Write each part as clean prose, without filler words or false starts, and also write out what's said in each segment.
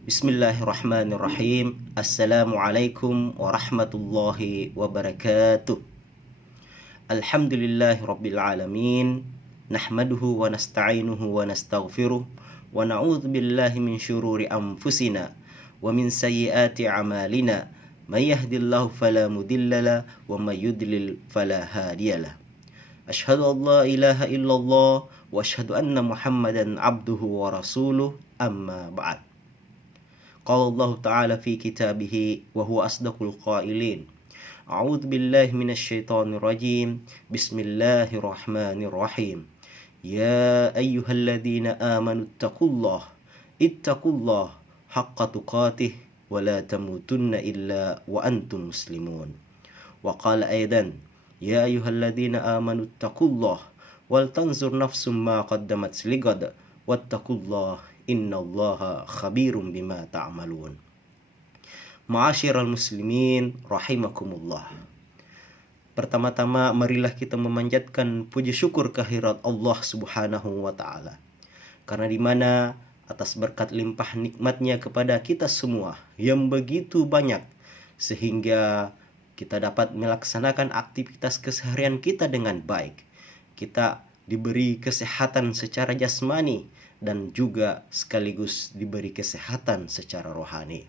Bismillahirrahmanirrahim. Assalamualaikum warahmatullahi wabarakatuh. Alhamdulillahi rabbil alamin. Nahmaduhu wa nasta'inuhu wa nastaghfiruh. Wa na'udzu billahi min syururi anfusina wa min sayyiati a'malina. May yahdihillahu fala mudhillalah wa may yudlil fala hadiyalah. Asyhadu an la ilaha illallah wa asyhadu anna Muhammadan abduhu wa rasuluh. Amma ba'd. Qala Allah Ta'ala fi kitabih wa huwa asdaqul qailin. A'udzu billahi minasy syaithanir rajim. Bismillahirrahmanirrahim. Ya ayyuhalladzina amanu ittaqullah haqqa tuqatih wa la tamutunna illa wa antum muslimun. Wa qala aidan ya ayyuhalladzina amanu ittaqullah wal tanzur nafsum ma qaddamat ligad wattaqullah innallaha khabirum bima ta'malun. Ma'asyiral muslimin rahimakumullah. Pertama-tama marilah kita memanjatkan puji syukur kehadirat Allah Subhanahu wa taala. Karena di mana atas berkat limpah nikmatnya kepada kita semua yang begitu banyak sehingga kita dapat melaksanakan aktivitas keseharian kita dengan baik. Kita diberi kesehatan secara jasmani dan juga sekaligus diberi kesehatan secara rohani.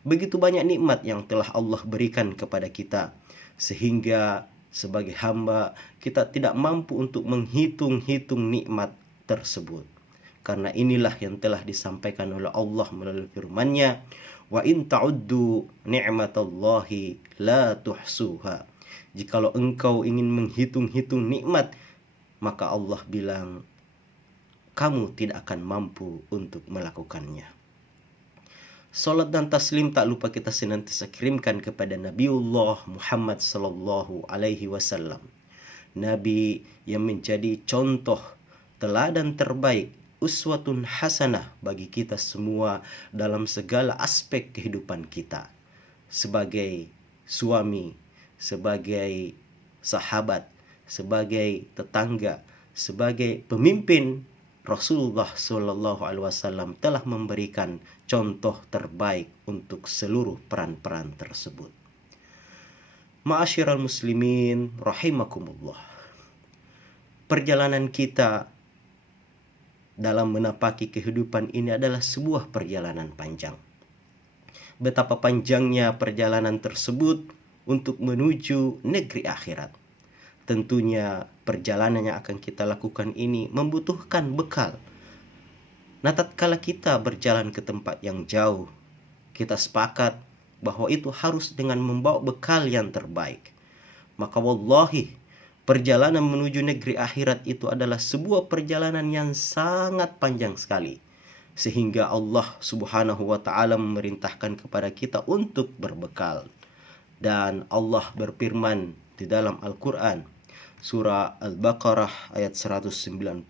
Begitu banyak nikmat yang telah Allah berikan kepada kita, sehingga sebagai hamba kita tidak mampu untuk menghitung-hitung nikmat tersebut. Karena inilah yang telah disampaikan oleh Allah melalui firman-Nya, wa in ta'uddu ni'matallahi la tuhsuha. Jikalau engkau ingin menghitung-hitung nikmat, maka Allah bilang kamu tidak akan mampu untuk melakukannya. Salat dan taslim tak lupa kita senantiasa kirimkan kepada Nabiullah Muhammad sallallahu alaihi wasallam. Nabi yang menjadi contoh teladan terbaik, uswatun hasanah bagi kita semua dalam segala aspek kehidupan kita. Sebagai suami, sebagai sahabat, sebagai tetangga, sebagai pemimpin, Rasulullah Shallallahu Alaihi Wasallam telah memberikan contoh terbaik untuk seluruh peran-peran tersebut. Ma'asyiral muslimin rahimakumullah. Perjalanan kita dalam menapaki kehidupan ini adalah sebuah perjalanan panjang. Betapa panjangnya perjalanan tersebut untuk menuju negeri akhirat. Tentunya perjalanan yang akan kita lakukan ini membutuhkan bekal. Nah, tatkala kita berjalan ke tempat yang jauh, kita sepakat bahwa itu harus dengan membawa bekal yang terbaik. Maka wallahi, perjalanan menuju negeri akhirat itu adalah sebuah perjalanan yang sangat panjang sekali. Sehingga Allah Subhanahu wa taala memerintahkan kepada kita untuk berbekal. Dan Allah berfirman di dalam Al-Quran, surah Al-Baqarah ayat 197,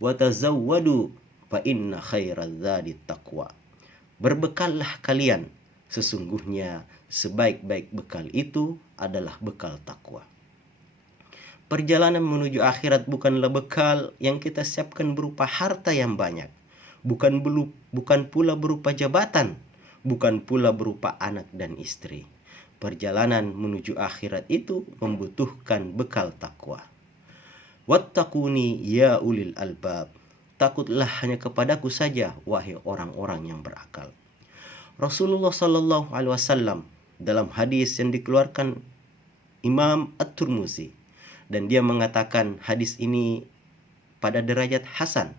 wa tazawwadu fa inna khairaz zadi taqwa. Berbekallah kalian, sesungguhnya sebaik-baik bekal itu adalah bekal takwa. Perjalanan menuju akhirat bukanlah bekal yang kita siapkan berupa harta yang banyak, bukan pula berupa jabatan, bukan pula berupa anak dan istri. Perjalanan menuju akhirat itu membutuhkan bekal takwa. Wattaquni ya ulil albab. Takutlah hanya kepadaku saja, wahai orang-orang yang berakal. Rasulullah Sallallahu Alaihi Wasallam dalam hadis yang dikeluarkan Imam At-Tirmizi, dan dia mengatakan hadis ini pada derajat hasan.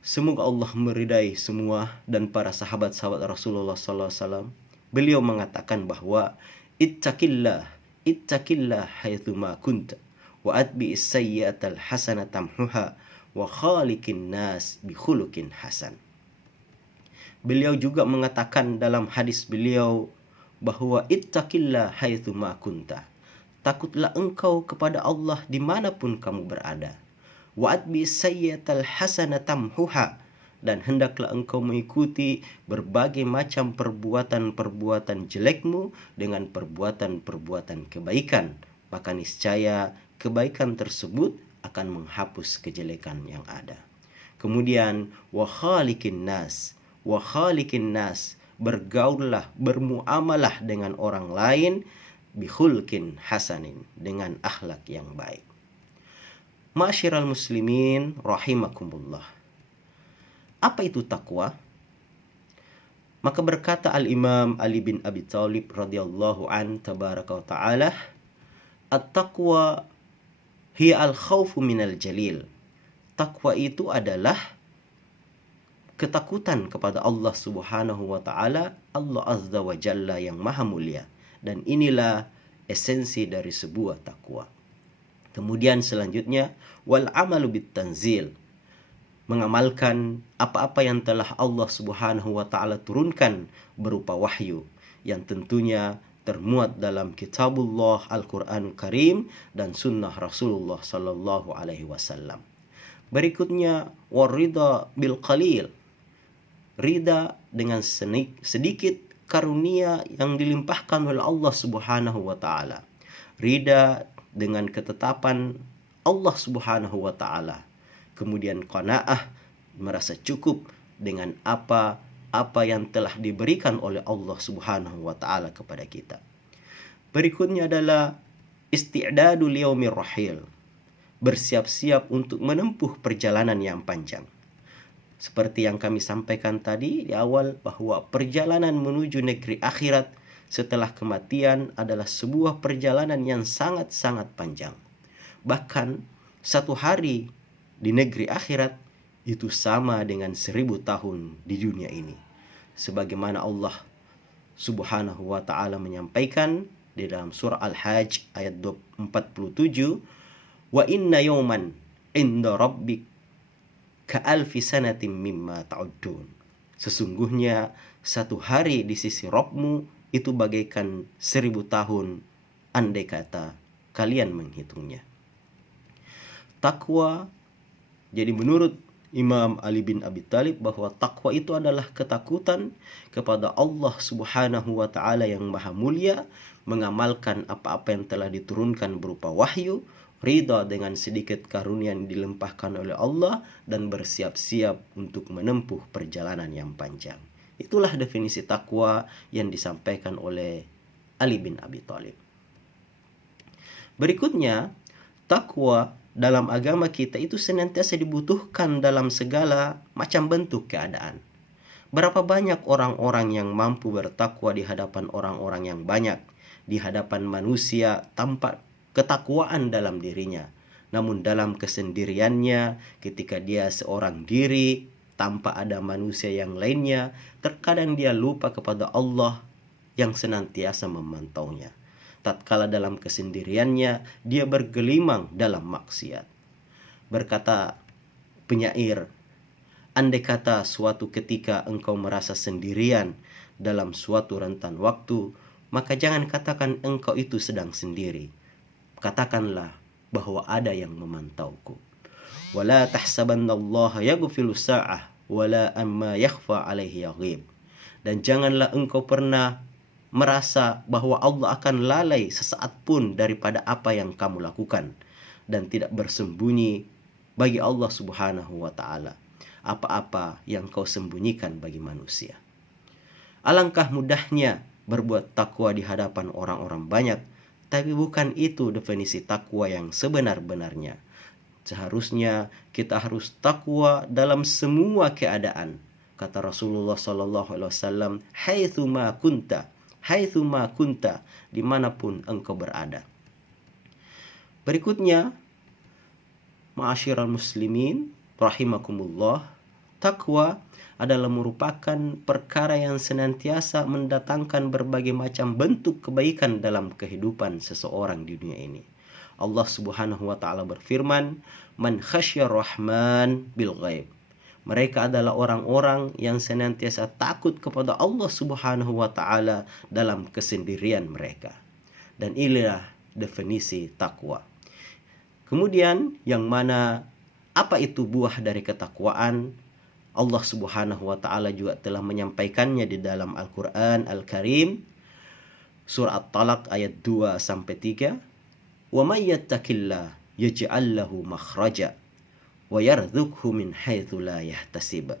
Semoga Allah meridai semua dan para sahabat-sahabat Rasulullah Sallallahu Alaihi Wasallam. Beliau mengatakan bahwa ittaqillah haitsu ma kunta wa atbi'is sayyi'atal hasanata tamhuha wa khaliqin nas bi khuluqin hasan. Beliau juga mengatakan dalam hadis beliau bahwa ittaqillah haitsu ma kunta. Takutlah engkau kepada Allah dimanapun kamu berada. Wa atbi'is sayyi'atal hasanata tamhuha. Dan hendaklah engkau mengikuti berbagai macam perbuatan-perbuatan jelekmu dengan perbuatan-perbuatan kebaikan. Maka niscaya kebaikan tersebut akan menghapus kejelekan yang ada. Kemudian wa khaliqin nas, wa khaliqin nas, bergaullah, bermuamalah dengan orang lain, bihulkin hasanin, dengan akhlak yang baik. Ma'asyiral muslimin rahimakumullah. Apa itu takwa? Maka berkata Al-Imam Ali bin Abi Thalib radhiyallahu an tabaraka wa ta'ala, at-taqwa hiya al-khawfu minal jalil. Takwa itu adalah ketakutan kepada Allah Subhanahu wa taala, Allah Azza wa Jalla yang maha mulia. Dan inilah esensi dari sebuah takwa. Kemudian selanjutnya, wal amalu bit tanzil, mengamalkan apa-apa yang telah Allah Subhanahu wa taala turunkan berupa wahyu yang tentunya termuat dalam kitabullah Al-Qur'anul Karim dan sunnah Rasulullah sallallahu alaihi wasallam. Berikutnya warida bil qalil, rida dengan sedikit karunia yang dilimpahkan oleh Allah Subhanahu wa taala. Rida dengan ketetapan Allah Subhanahu wa taala. Kemudian qanaah, merasa cukup dengan apa yang telah diberikan oleh Allah Subhanahu wa taala kepada kita. Berikutnya adalah isti'dadu liyaumir rahil, bersiap-siap untuk menempuh perjalanan yang panjang. Seperti yang kami sampaikan tadi di awal, bahwa perjalanan menuju negeri akhirat setelah kematian adalah sebuah perjalanan yang sangat-sangat panjang. Bahkan satu hari di negeri akhirat itu sama dengan 1000 tahun di dunia ini. Sebagaimana Allah Subhanahu wa ta'ala menyampaikan di dalam surah Al-Hajj ayat 47, wa inna yawman inda rabbik ka'alfi sanatim mimma ta'uddun. Sesungguhnya satu hari di sisi Rabbmu itu bagaikan 1000 tahun andai kata kalian menghitungnya. Takwa, jadi menurut Imam Ali bin Abi Thalib, bahwa takwa itu adalah ketakutan kepada Allah Subhanahu wa taala yang maha mulia, mengamalkan apa-apa yang telah diturunkan berupa wahyu, ridha dengan sedikit karunia yang dilimpahkan oleh Allah, dan bersiap-siap untuk menempuh perjalanan yang panjang. Itulah definisi takwa yang disampaikan oleh Ali bin Abi Thalib. Berikutnya, takwa dalam agama kita itu senantiasa dibutuhkan dalam segala macam bentuk keadaan. Berapa banyak orang-orang yang mampu bertakwa di hadapan orang-orang yang banyak, di hadapan manusia tanpa ketakwaan dalam dirinya. Namun dalam kesendiriannya, ketika dia seorang diri tanpa ada manusia yang lainnya, terkadang dia lupa kepada Allah yang senantiasa memantaunya. Tatkala dalam kesendiriannya, dia bergelimang dalam maksiat. Berkata penyair, andai kata suatu ketika engkau merasa sendirian dalam suatu rentan waktu, maka jangan katakan engkau itu sedang sendiri. Katakanlah bahwa ada yang memantauku. Wala tahsabannallaha yaghfilu sa'ah wala amma yakhfa alaihi yaghib. Dan janganlah engkau pernah merasa bahwa Allah akan lalai sesaat pun daripada apa yang kamu lakukan, dan tidak bersembunyi bagi Allah Subhanahu wa ta'ala apa-apa yang kau sembunyikan bagi manusia. Alangkah mudahnya berbuat takwa di hadapan orang-orang banyak, tapi bukan itu definisi takwa yang sebenar-benarnya. Seharusnya kita harus takwa dalam semua keadaan. Kata Rasulullah sallallahu alaihi wasallam, haitsuma kunta, dimanapun engkau berada. Berikutnya, ma'asyiral muslimin rahimakumullah, takwa adalah merupakan perkara yang senantiasa mendatangkan berbagai macam bentuk kebaikan dalam kehidupan seseorang di dunia ini. Allah Subhanahu wa taala berfirman, man khasyar rahman bil ghaib. Mereka adalah orang-orang yang senantiasa takut kepada Allah Subhanahu wa ta'ala dalam kesendirian mereka. Dan inilah definisi takwa. Kemudian yang mana apa itu buah dari ketakwaan? Allah Subhanahu wa ta'ala juga telah menyampaikannya di dalam Al-Qur'an Al-Karim, surah At-Talaq ayat 2-3. Wa may yattaqillah yaj'al lahu makhraja wa yarzuqhu min haitsu la yahtasib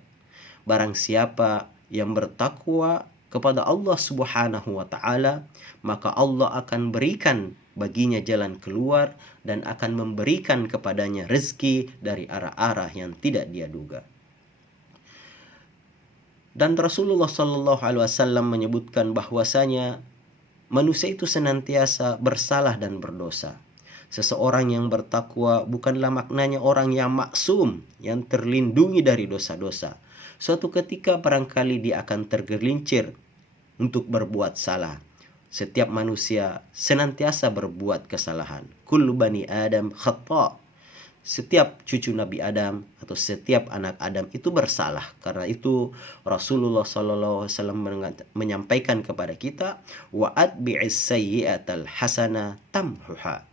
Barang siapa yang bertakwa kepada Allah Subhanahu wa taala, maka Allah akan berikan baginya jalan keluar dan akan memberikan kepadanya rezeki dari arah-arah yang tidak dia duga. Dan Rasulullah Shallallahu Alaihi Wasallam menyebutkan bahwasanya manusia itu senantiasa bersalah dan berdosa. Seseorang yang bertakwa bukanlah maknanya orang yang maksum, yang terlindungi dari dosa-dosa. Suatu ketika barangkali dia akan tergelincir untuk berbuat salah. Setiap manusia senantiasa berbuat kesalahan. Kullu bani Adam khata'. Setiap cucu Nabi Adam atau setiap anak Adam itu bersalah. Karena itu Rasulullah SAW menyampaikan kepada kita, wa atbi'is sayyi'atal hasana tamhuha.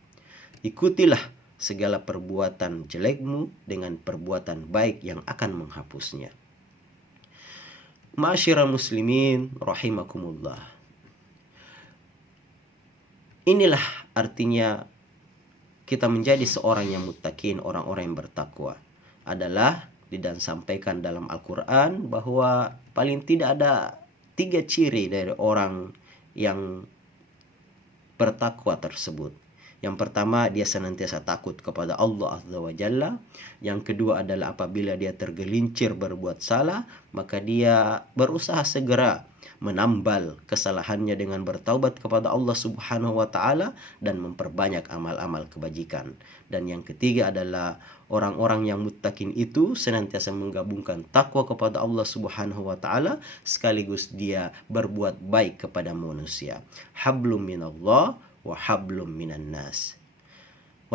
Ikutilah segala perbuatan jelekmu dengan perbuatan baik yang akan menghapusnya. Ma'asyiral muslimin rahimakumullah. Inilah artinya kita menjadi seorang yang muttaqin, orang-orang yang bertakwa. Adalah disampaikan dalam Al-Quran bahwa paling tidak ada 3 ciri dari orang yang bertakwa tersebut. Yang pertama, dia senantiasa takut kepada Allah Azza wa Jalla. Yang kedua adalah apabila dia tergelincir berbuat salah, maka dia berusaha segera menambal kesalahannya dengan bertaubat kepada Allah Subhanahu wa taala dan memperbanyak amal-amal kebajikan. Dan yang ketiga adalah orang-orang yang muttaqin itu senantiasa menggabungkan takwa kepada Allah Subhanahu wa taala sekaligus dia berbuat baik kepada manusia. Hablum minallah wa hablum minan nas.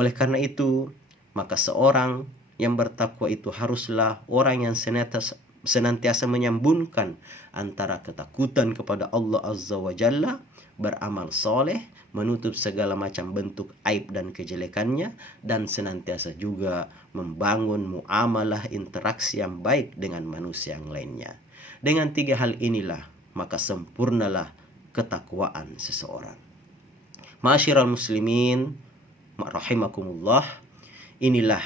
Oleh karena itu, maka seorang yang bertakwa itu haruslah orang yang senantiasa menyambungkan antara ketakutan kepada Allah Azza wa Jalla, beramal soleh, menutup segala macam bentuk aib dan kejelekannya, dan senantiasa juga membangun muamalah interaksi yang baik dengan manusia yang lainnya. Dengan 3 hal inilah, maka sempurnalah ketakwaan seseorang. Ma'asyiral muslimin rahimakumullah, inilah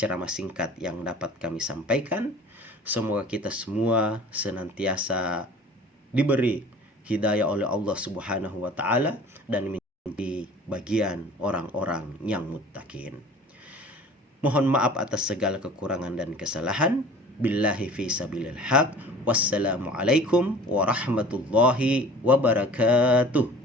ceramah singkat yang dapat kami sampaikan. Semoga kita semua senantiasa diberi hidayah oleh Allah Subhanahu wa taala dan menjadi bagian orang-orang yang muttaqin. Mohon maaf atas segala kekurangan dan kesalahan. Billahi fi sabilil haq. Wassalamualaikum warahmatullahi wabarakatuh.